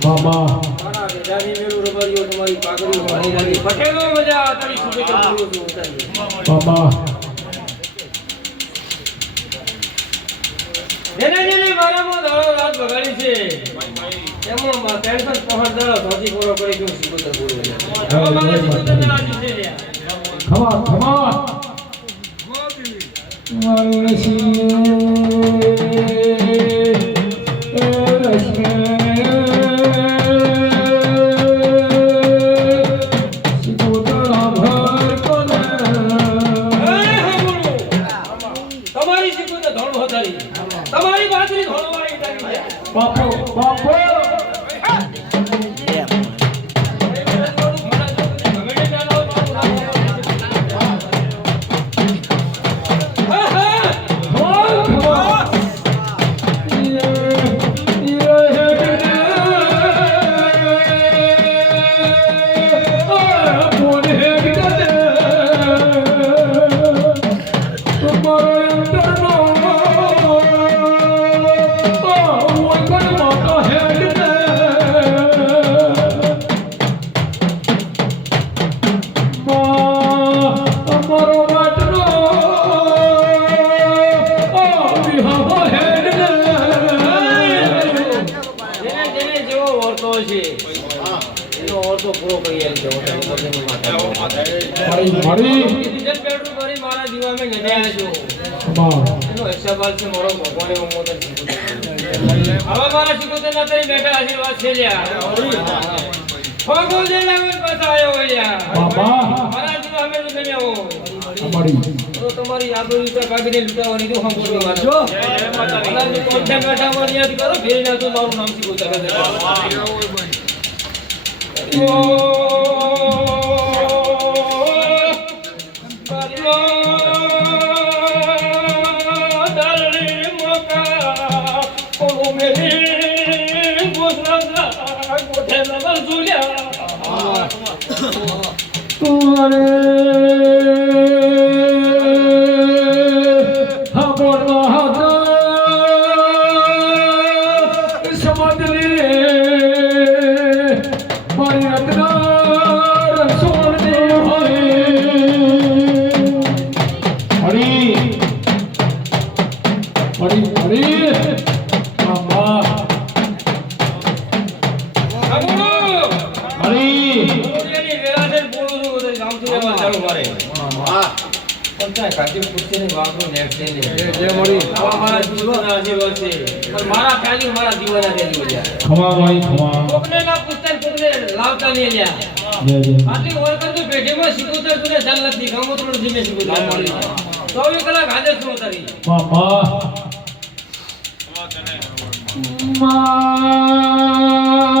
બાબા મારા બેજાની મેરું રબરિયો તમારી પાઘડીઓ મારી લાગી પટેલો મજા તારી શુભેચ્છા બોલું છું ઉતારી બાબા જેને મારામાં દાડો રાત બગાડી છે એમાં ટેન્શન પહોંચ દાડો ધોતી પૂરો કરી ગયો શુભેચ્છા બોલું હવે મારા શુભેચ્છા રાજી છે લ્યા ખમા ખમા મારું તમારી બાજરી ધોળવાળી તારી બાપો બાપો પૂરો કરી આલી મારી ડીઝલ પેટ્રોલ ભરી મારા દીવામાં ગણ્યા છો એનો હિસાબ છે મારો ભગવાને મોદન હવે મારા શિકોતર ના તરી બેઠા આશીર્વાદ છે લ્યા ફોગો જે લાવે પાછા આવ્યો હોય લ્યા બાબા મારા દીવા અમે ગણ્યા હો અમારી તો તમારી આબરૂ ઉપર કાઢીને લૂંટાવાની તો હમ બોલવા છો જય માતાજી કોઠે બેઠા માં યાદ કરો ફેરી ના તો મારું નામ શિકોતર બાપા